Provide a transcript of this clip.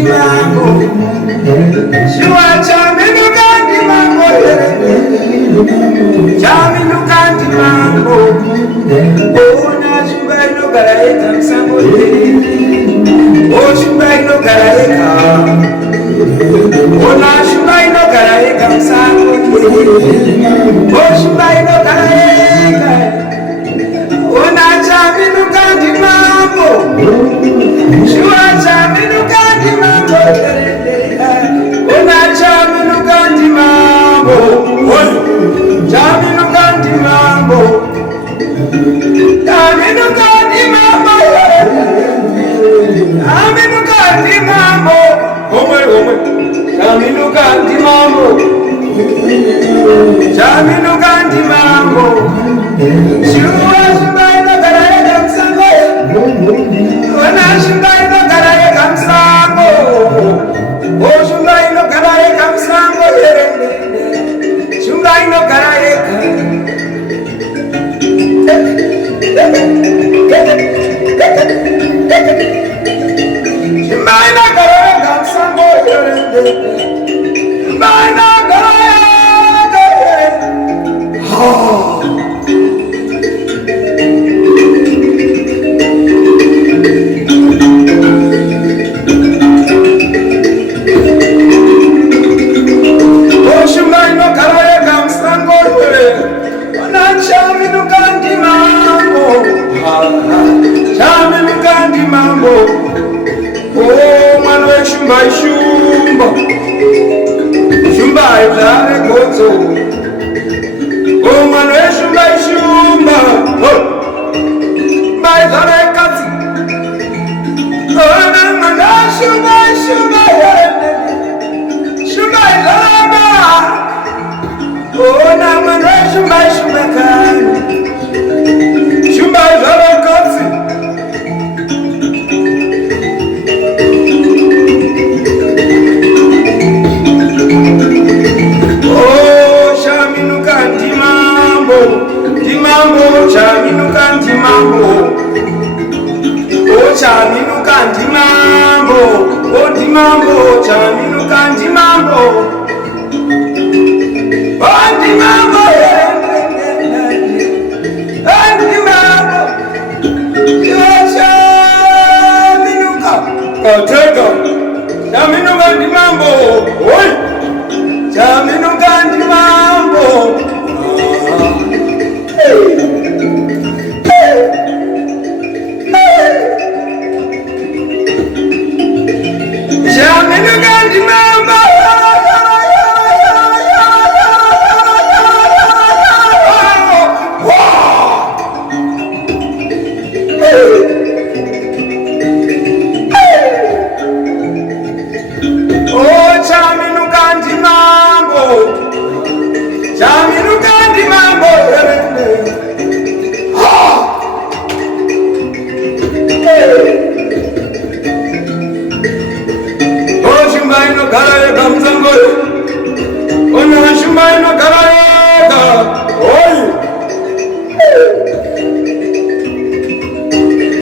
mambo. Shua chaminu kandi mambo. Chaminu kandi mambo. Ona shumba ino garaeka msambo. O shumba ino garaeka. Ona shumba ino garaeka msambo. O shumba ino garaeka. Ona chaminu kandi mambo. Shua chaminu kandi mambo. Ona chaminu kandi mambo. Chaminu kandi mambo. Chaminu kandi mambo. Chaminu kandi mambo. Chaminu kandi mambo. Chaminu kandi mambo. Shua shumba ino garaeka msambo. Ona shumba ino garaeka msambo. O shumba ino garaeka msambo. Shumba ino garaeka. Shumba ino garaeka msambo. Shumba ino garaeka. Shumba, shumba izare gozo. Oh mano shumba, shumba. Oh, izare kazi. Oh mano shumba, shumba. Shumba izare ba. Oh mano shumba, shumba kan. Shumba izare kazi. Chaminu kandi mambo. Oh chaminu kandi mambo. Oh di mambo. Chaminu kandi mambo. Oh di mambo. Oh di mambo. Chaminu kandi mambo. Oi. Chaminu kandi mambo. Chaminu kandi mambo. Hey.